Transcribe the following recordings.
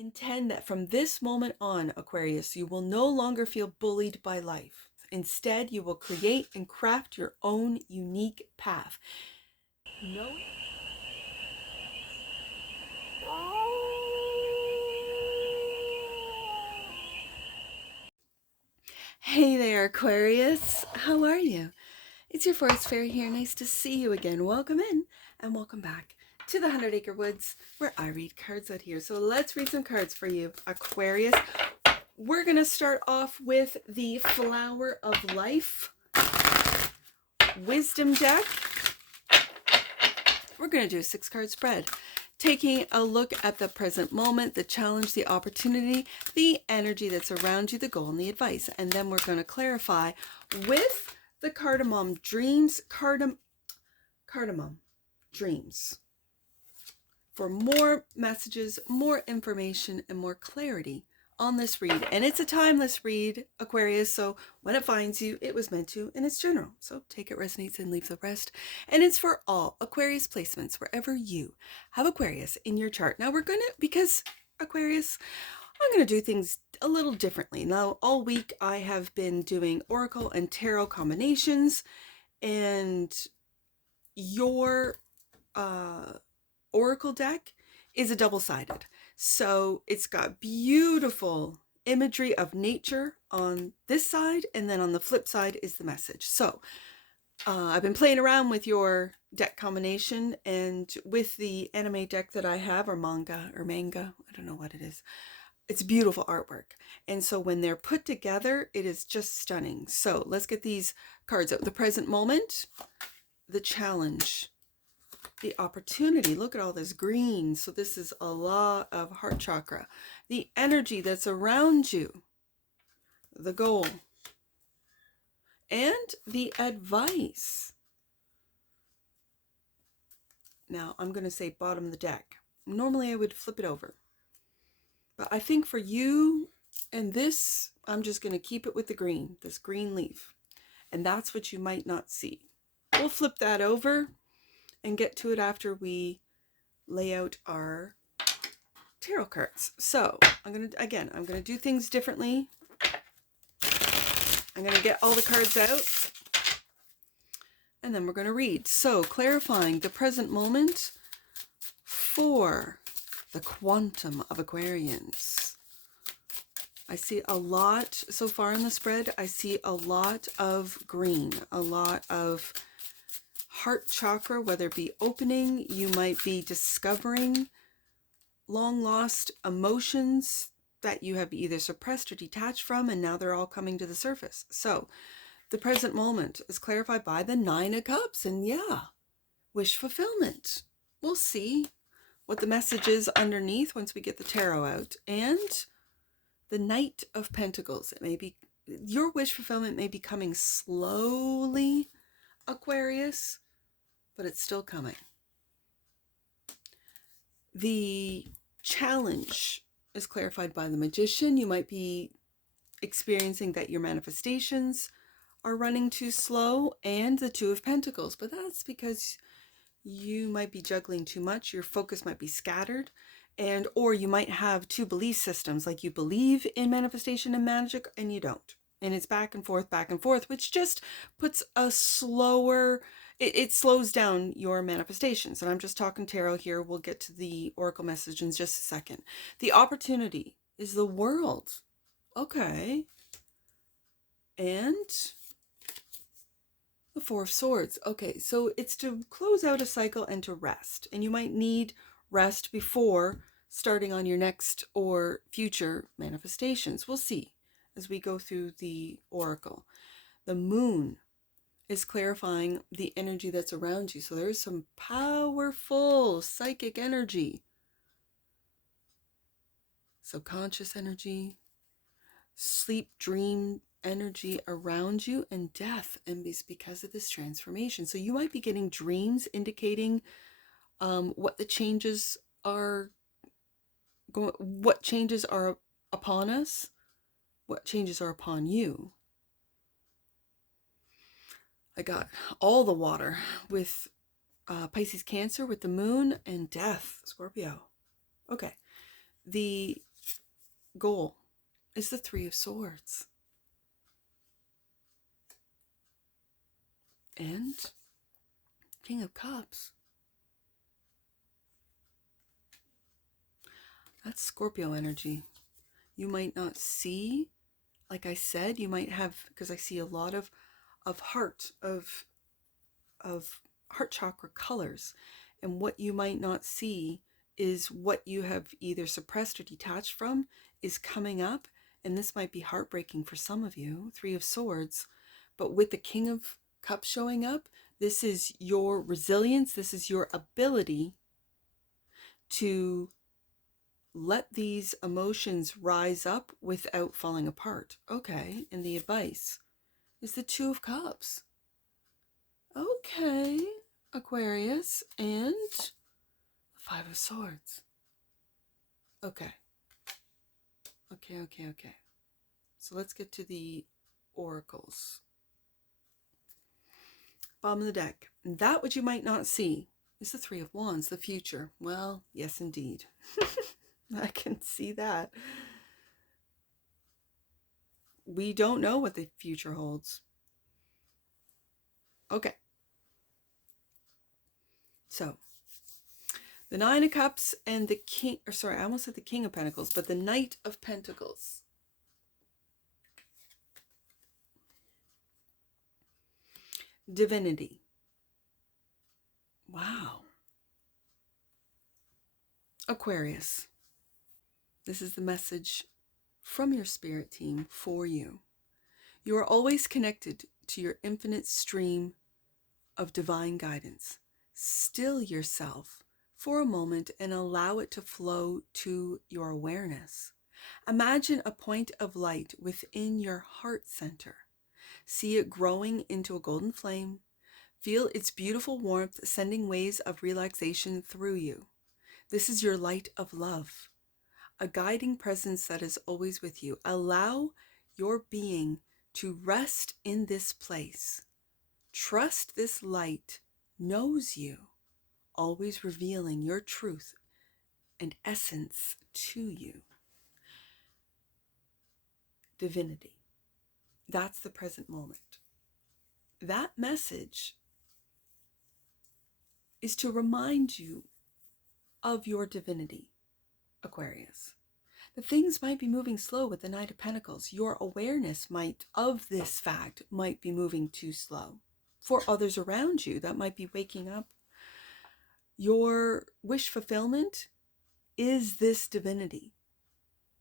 Intend that from this moment on, Aquarius, you will no longer feel bullied by life. Instead, you will create and craft your own unique path. Know Hey there, Aquarius. How are you? It's your forest fairy here. Nice to see you again. Welcome in and welcome back to the 100 Acre Woods, where I read cards out here. So let's read some cards for you, Aquarius. We're going to start off with the Flower of Life Wisdom deck. We're going to do a 6-card spread, taking a look at the present moment, the challenge, the opportunity, the energy that's around you, the goal, and the advice. And then we're going to clarify with the Cardamom Dreams, Cardamom Dreams, for more messages, more information, and more clarity on this read. And it's a timeless read, Aquarius, so when it finds you, it was meant to, and it's general. So take it resonates and leave the rest. And it's for all Aquarius placements, wherever you have Aquarius in your chart. Now we're gonna, because Aquarius, I'm gonna do things a little differently. Now, all week I have been doing Oracle and Tarot combinations, and your Oracle deck is a double-sided. So it's got beautiful imagery of nature on this side, and then on the flip side is the message. So I've been playing around with your deck combination, and with the anime deck that I have, or manga, I don't know what it is. It's beautiful artwork. And so when they're put together, it is just stunning. So let's get these cards out. The present moment, the challenge, the opportunity. Look at all this green. So this is a lot of heart chakra. The energy that's around you, the goal, and the advice. Now I'm going to say bottom of the deck. Normally I would flip it over, but I think for you and this, I'm just going to keep it with the green, this green leaf. And that's what you might not see. We'll flip that over and get to it after we lay out our tarot cards. So I'm going to do things differently. I'm going to get all the cards out, and then we're going to read. So clarifying the present moment for the quantum of Aquarians. I see a lot so far in the spread. I see a lot of green, a lot of heart chakra, whether it be opening, you might be discovering long lost emotions that you have either suppressed or detached from, and now they're all coming to the surface. So the present moment is clarified by the 9 of Cups, and yeah, wish fulfillment. We'll see what the message is underneath once we get the tarot out. And the Knight of Pentacles. It may be your wish fulfillment may be coming slowly, Aquarius, but it's still coming. The challenge is clarified by the Magician. You might be experiencing that your manifestations are running too slow, and the 2 of Pentacles, but that's because you might be juggling too much. Your focus might be scattered, and or you might have 2 belief systems, like you believe in manifestation and magic and you don't. And it's back and forth, which just puts a slower, it slows down your manifestations. And I'm just talking tarot here. We'll get to the oracle message in just a second. The opportunity is the world. Okay. And the 4 of Swords. Okay, so it's to close out a cycle and to rest. And you might need rest before starting on your next or future manifestations. We'll see as we go through the oracle. The Moon is clarifying the energy that's around you. So there's some powerful psychic energy, subconscious energy, sleep, dream energy around you, and death, and it's because of this transformation. So you might be getting dreams indicating what the changes are going, what changes are upon us, what changes are upon you. I got all the water with Pisces, Cancer, with the Moon, and death, Scorpio. Okay, the goal is the Three of Swords. And King of Cups. That's Scorpio energy. You might not see, like I said, you might have, because I see a lot of heart, of heart chakra colors. And what you might not see is what you have either suppressed or detached from is coming up. And this might be heartbreaking for some of you, Three of Swords. But with the King of Cups showing up, this is your resilience. This is your ability to let these emotions rise up without falling apart. Okay, and the advice is the Two of Cups. Okay, Aquarius, and the Five of Swords. Okay. Okay. So let's get to the oracles. Bottom of the deck. That which you might not see is the Three of Wands, the future. Well, yes, indeed. I can see that. We don't know what the future holds. Okay. So, the Nine of Cups and the King, or sorry, I almost said the King of Pentacles, but the Knight of Pentacles. Divinity. Wow. Aquarius. This is the message from your spirit team for you. You are always connected to your infinite stream of divine guidance. Still yourself for a moment and allow it to flow to your awareness. Imagine a point of light within your heart center. See it growing into a golden flame. Feel its beautiful warmth sending waves of relaxation through you. This is your light of love, a guiding presence that is always with you. Allow your being to rest in this place. Trust this light knows you, always revealing your truth and essence to you. Divinity. That's the present moment. That message is to remind you of your divinity, Aquarius. The things might be moving slow with the Knight of Pentacles. Your awareness of this fact might be moving too slow. For others around you that might be waking up, your wish fulfillment is this divinity,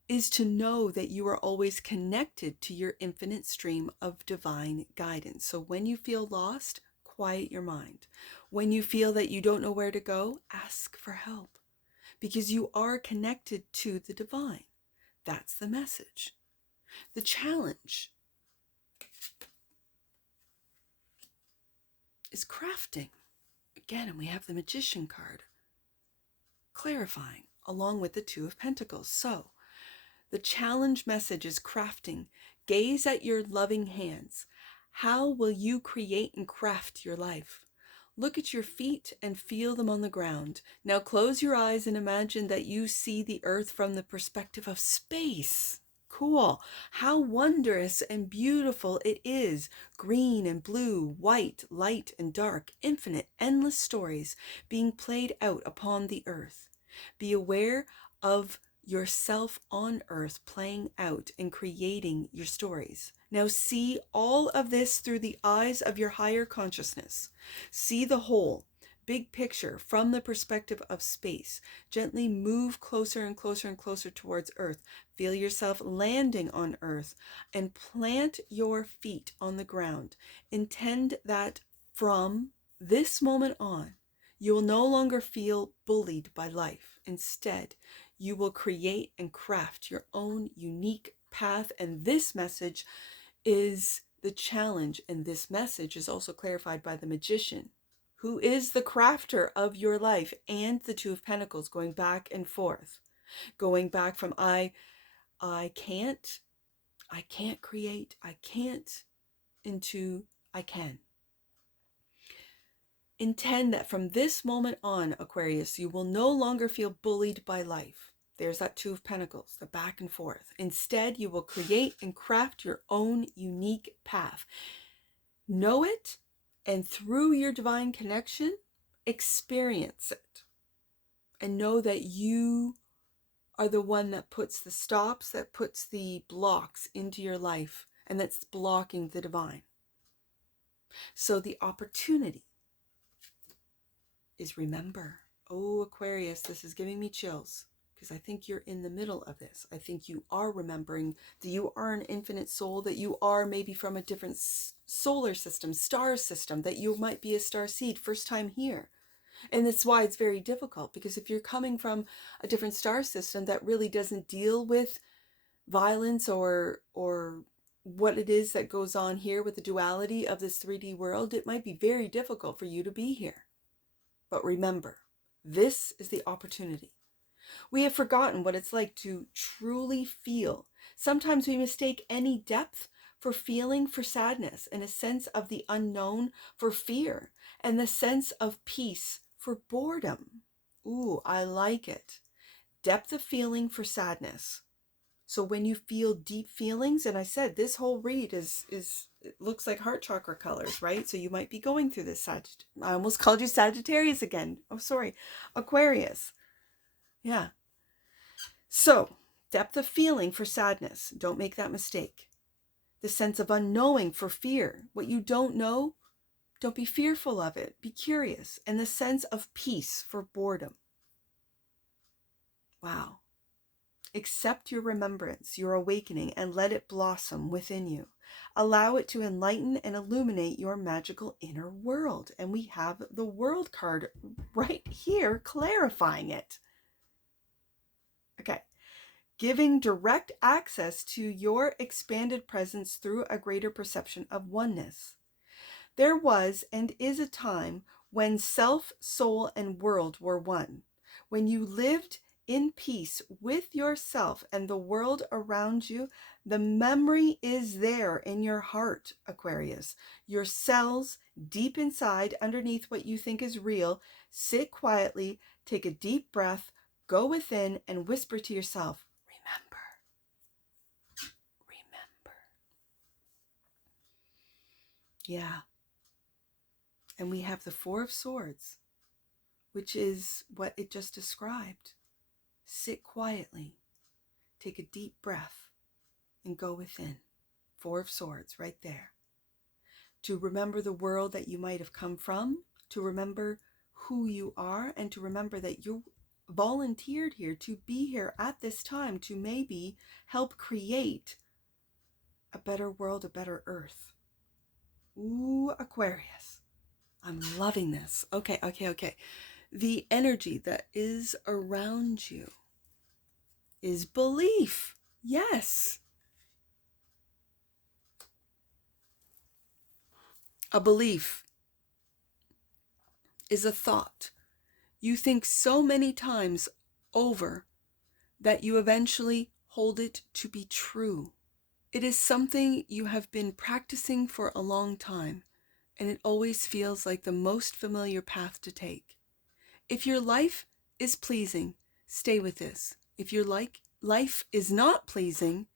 is to know that you are always connected to your infinite stream of divine guidance. So when you feel lost, quiet your mind. When you feel that you don't know where to go, ask for help, because you are connected to the divine. That's the message. The challenge is crafting. Again, and we have the Magician card, clarifying, along with the Two of Pentacles. So, the challenge message is crafting. Gaze at your loving hands. How will you create and craft your life? Look at your feet and feel them on the ground. Now close your eyes and imagine that you see the earth from the perspective of space. Cool. How wondrous and beautiful it is. Green and blue, white, light and dark, infinite, endless stories being played out upon the earth. Be aware of yourself on earth playing out and creating your stories. Now see all of this through the eyes of your higher consciousness. See the whole, big picture from the perspective of space. Gently move closer and closer and closer towards earth. Feel yourself landing on earth and plant your feet on the ground. Intend that from this moment on, you will no longer feel bullied by life. Instead, you will create and craft your own unique path. And this message is the challenge. And this message is also clarified by the Magician, who is the crafter of your life, and the Two of Pentacles, going back and forth, going back from I can't create, I can't, into I can. Intend that from this moment on, Aquarius, you will no longer feel bullied by life. There's that Two of Pentacles, the back and forth. Instead, you will create and craft your own unique path. Know it, and through your divine connection, experience it. And know that you are the one that puts the stops, that puts the blocks into your life, and that's blocking the divine. So the opportunity is remember. Oh, Aquarius, this is giving me chills, because I think you're in the middle of this. I think you are remembering that you are an infinite soul, that you are maybe from a different solar system, star system, that you might be a star seed, first time here. And that's why it's very difficult, because if you're coming from a different star system that really doesn't deal with violence or what it is that goes on here with the duality of this 3D world, it might be very difficult for you to be here. But remember, this is the opportunity. We have forgotten what it's like to truly feel. Sometimes we mistake any depth for feeling for sadness, and a sense of the unknown for fear, and the sense of peace for boredom. Ooh, I like it. Depth of feeling for sadness. So when you feel deep feelings, and I said this whole read is it looks like heart chakra colors, right? So you might be going through this. I almost called you Sagittarius again. Oh, sorry. Aquarius. Yeah. So depth of feeling for sadness. Don't make that mistake. The sense of unknowing for fear. What you don't know, don't be fearful of it. Be curious. And the sense of peace for boredom. Wow. Accept your remembrance, your awakening, and let it blossom within you. Allow it to enlighten and illuminate your magical inner world. And we have the World card right here clarifying it. Okay. Giving direct access to your expanded presence through a greater perception of oneness. There was and is a time when self, soul, and world were one. When you lived in peace with yourself and the world around you, the memory is there in your heart, Aquarius. Your cells, deep inside, underneath what you think is real, sit quietly, take a deep breath, go within, and whisper to yourself, remember, remember. Yeah. And we have the Four of Swords, which is what it just described. Sit quietly, take a deep breath, and go within. Four of Swords right there. To remember the world that you might have come from, to remember who you are, and to remember that you volunteered here to be here at this time to maybe help create a better world, a better earth. Ooh, Aquarius. I'm loving this. Okay. The energy that is around you is belief. Yes. A belief is a thought you think so many times over that you eventually hold it to be true. It is something you have been practicing for a long time, and it always feels like the most familiar path to take. If your life is pleasing, stay with this. If your life is not pleasing,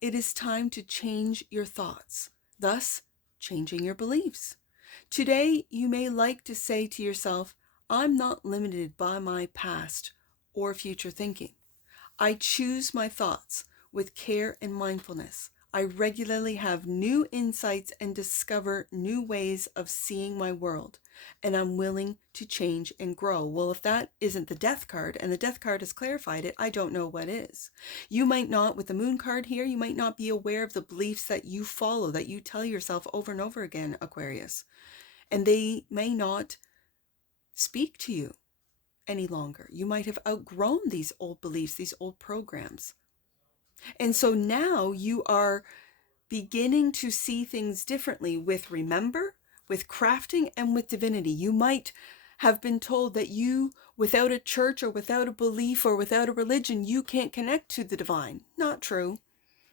it is time to change your thoughts, thus changing your beliefs. Today, you may like to say to yourself, I'm not limited by my past or future thinking. I choose my thoughts with care and mindfulness. I regularly have new insights and discover new ways of seeing my world, and I'm willing to change and grow. Well, if that isn't the Death card, and the Death card has clarified it, I don't know what is. You might not, with the Moon card here, you might not be aware of the beliefs that you follow, that you tell yourself over and over again, Aquarius. And they may not speak to you any longer. You might have outgrown these old beliefs, these old programs. And so now you are beginning to see things differently with remember, with crafting, and with divinity. You might have been told that you, without a church or without a belief or without a religion, you can't connect to the divine. Not true.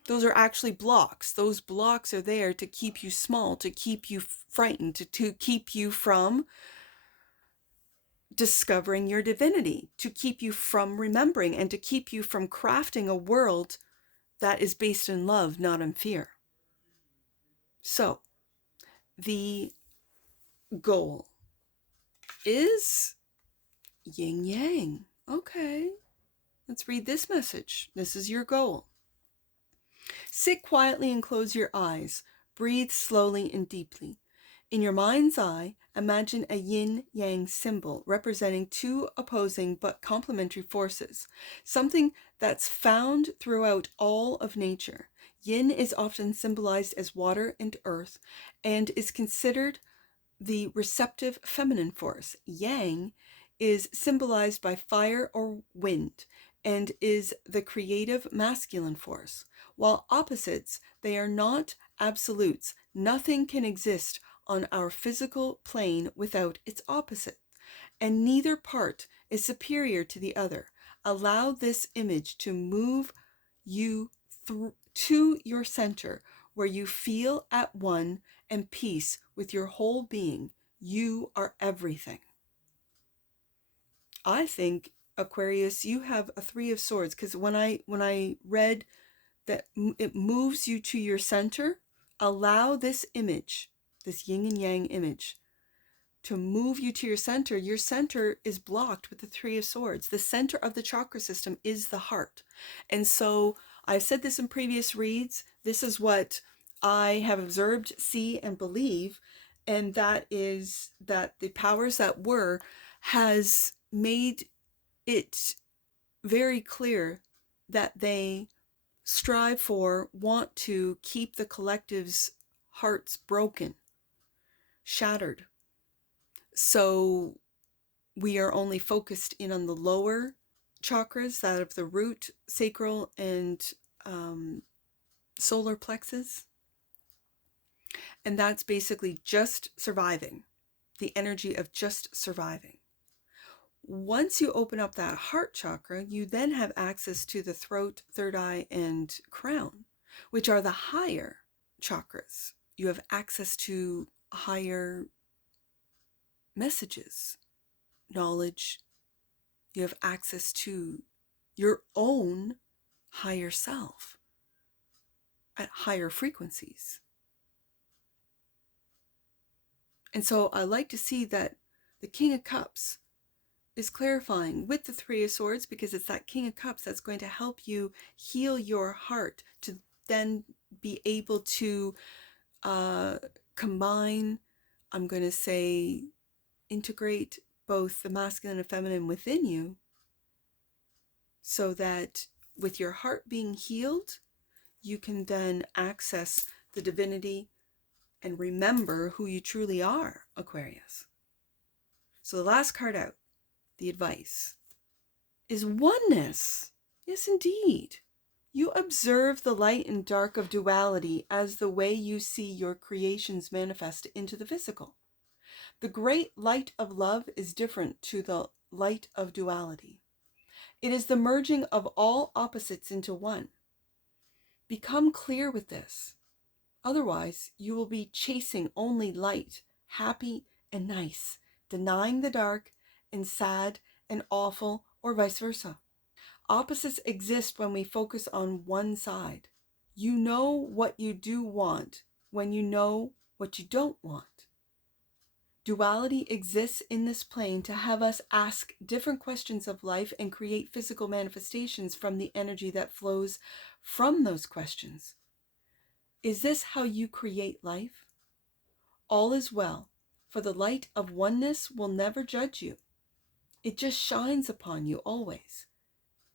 Those are actually blocks. Those blocks are there to keep you small, to keep you frightened, to keep you from discovering your divinity, to keep you from remembering, and to keep you from crafting a world that is based in love, not in fear. So the goal is yin yang. Okay, let's read this message. This is your goal. Sit quietly and close your eyes. Breathe slowly and deeply. In your mind's eye, imagine a yin-yang symbol representing two opposing but complementary forces, something that's found throughout all of nature. Yin is often symbolized as water and earth and is considered the receptive feminine force. Yang is symbolized by fire or wind and is the creative masculine force. While opposites, they are not absolutes. Nothing can exist on our physical plane without its opposite, and neither part is superior to the other. Allow this image to move you to your center, where you feel at one and peace with your whole being. You are everything. I think, Aquarius, you have a Three of Swords, because when I read that it moves you to your center, allow this image, this yin and yang image, to move you to your center. Your center is blocked with the Three of Swords. The center of the chakra system is the heart. And so I've said this in previous reads. This is what I have observed, see, and believe. And that is that the powers that were has made it very clear that they strive for, want to keep the collective's hearts broken, shattered. So we are only focused in on the lower chakras, that of the root, sacral, and solar plexus. And that's basically just surviving, the energy of just surviving. Once you open up that heart chakra, you then have access to the throat, third eye, and crown, which are the higher chakras. You have access to higher messages, knowledge. You have access to your own higher self at higher frequencies. And so I like to see that the King of Cups is clarifying with the Three of Swords, because it's that King of Cups that's going to help you heal your heart to then be able to combine, I'm going to say, integrate both the masculine and feminine within you, so that with your heart being healed, you can then access the divinity and remember who you truly are, Aquarius. So the last card out, the advice, is oneness. Yes, indeed. You observe the light and dark of duality as the way you see your creations manifest into the physical. The great light of love is different to the light of duality. It is the merging of all opposites into one. Become clear with this. Otherwise, you will be chasing only light, happy and nice, denying the dark and sad and awful, or vice versa. Opposites exist when we focus on one side. You know what you do want when you know what you don't want. Duality exists in this plane to have us ask different questions of life and create physical manifestations from the energy that flows from those questions. Is this how you create life? All is well, for the light of oneness will never judge you. It just shines upon you always.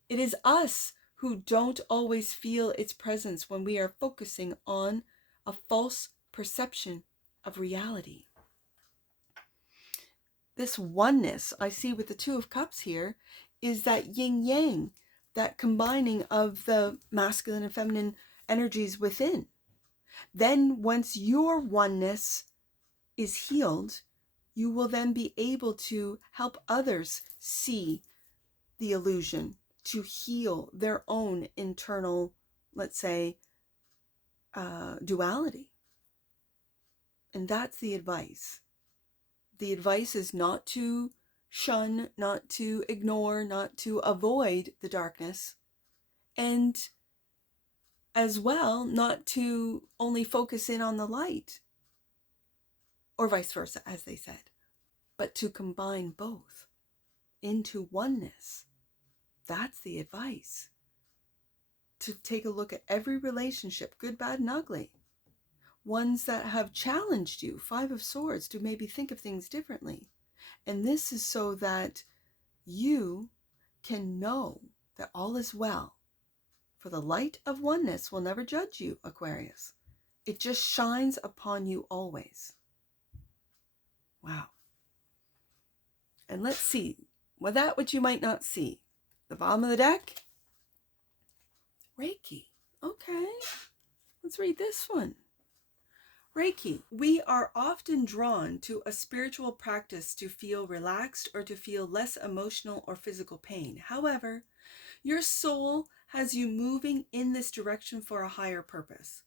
It is us who don't always feel its presence when we are focusing on a false perception of reality. This oneness I see with the Two of Cups here is that yin-yang, that combining of the masculine and feminine energies within. Then once your oneness is healed, you will then be able to help others see the illusion, to heal their own internal, let's say, duality. And that's the advice. The advice is not to shun, not to ignore, not to avoid the darkness, and as well, not to only focus in on the light, or vice versa, as they said, but to combine both into oneness. That's the advice. To take a look at every relationship, good, bad, and ugly. Ones that have challenged you, Five of Swords, to maybe think of things differently. And this is so that you can know that all is well. For the light of oneness will never judge you, Aquarius. It just shines upon you always. Wow. And let's see, with that which you might not see. The bottom of the deck, Reiki. Okay, let's read this one. Reiki. We are often drawn to a spiritual practice to feel relaxed or to feel less emotional or physical pain. However, your soul has you moving in this direction for a higher purpose.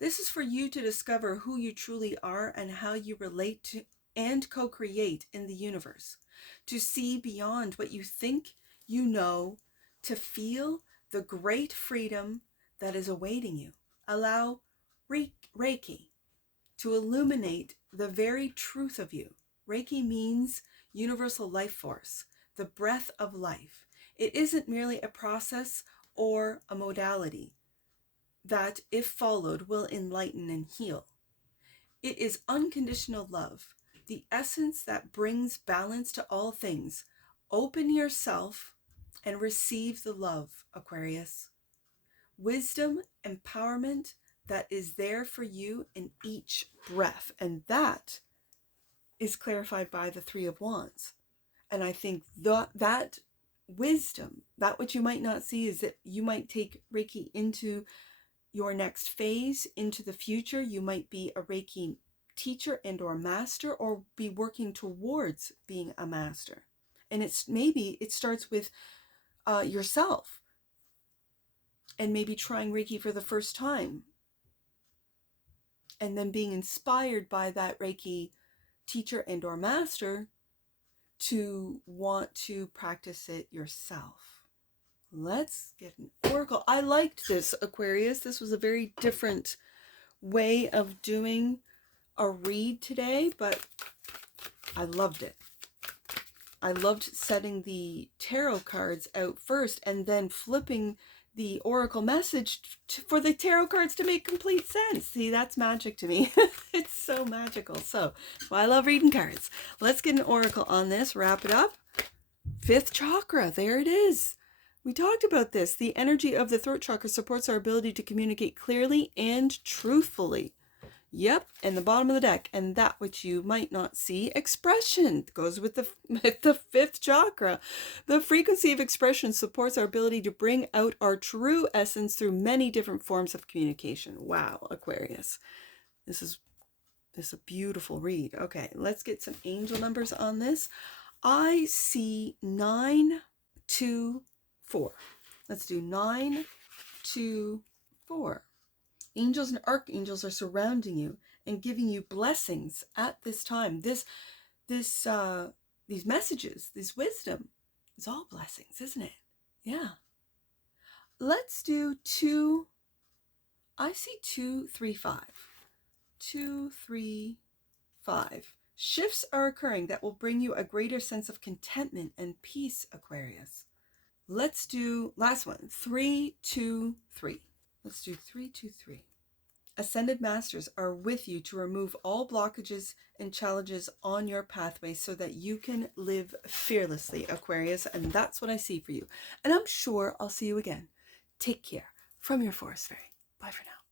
This is for you to discover who you truly are and how you relate to and co-create in the universe. To see beyond what you think you know, to feel the great freedom that is awaiting you. Allow Reiki to illuminate the very truth of you. Reiki means universal life force, the breath of life. It isn't merely a process or a modality that, if followed, will enlighten and heal. It is unconditional love, the essence that brings balance to all things. Open yourself and receive the love, Aquarius. Wisdom, empowerment that is there for you in each breath. And that is clarified by the Three of Wands. And I think that wisdom, that which you might not see, is that you might take Reiki into your next phase, into the future. You might be a Reiki teacher and or master, or be working towards being a master. And maybe it starts with yourself, and maybe trying Reiki for the first time, and then being inspired by that Reiki teacher and or master to want to practice it yourself. Let's get an oracle. I liked this, Aquarius. This was a very different way of doing a read today, but I loved it. I loved setting the tarot cards out first and then flipping the oracle message for the tarot cards to make complete sense. See, that's magic to me. It's so magical. So, well, I love reading cards. Let's get an oracle on this, wrap it up. Fifth chakra, there it is. We talked about this. The energy of the throat chakra supports our ability to communicate clearly and truthfully. Yep, and the bottom of the deck, and that which you might not see, expression, goes with the fifth chakra. The frequency of expression supports our ability to bring out our true essence through many different forms of communication. Wow, Aquarius. This is a beautiful read. Okay, let's get some angel numbers on this. I see 9, 2, 4. Let's do 9, 2, 4. Angels and archangels are surrounding you and giving you blessings at this time. These messages, this wisdom, is all blessings, isn't it? Yeah. Let's do 2. I see 2, 3, 5. 2, 3, 5. Shifts are occurring that will bring you a greater sense of contentment and peace, Aquarius. Let's do last one. 3, 2, 3. Let's do 3, 2, 3. Ascended Masters are with you to remove all blockages and challenges on your pathway so that you can live fearlessly, Aquarius. And that's what I see for you. And I'm sure I'll see you again. Take care. From your Forest Fairy. Bye for now.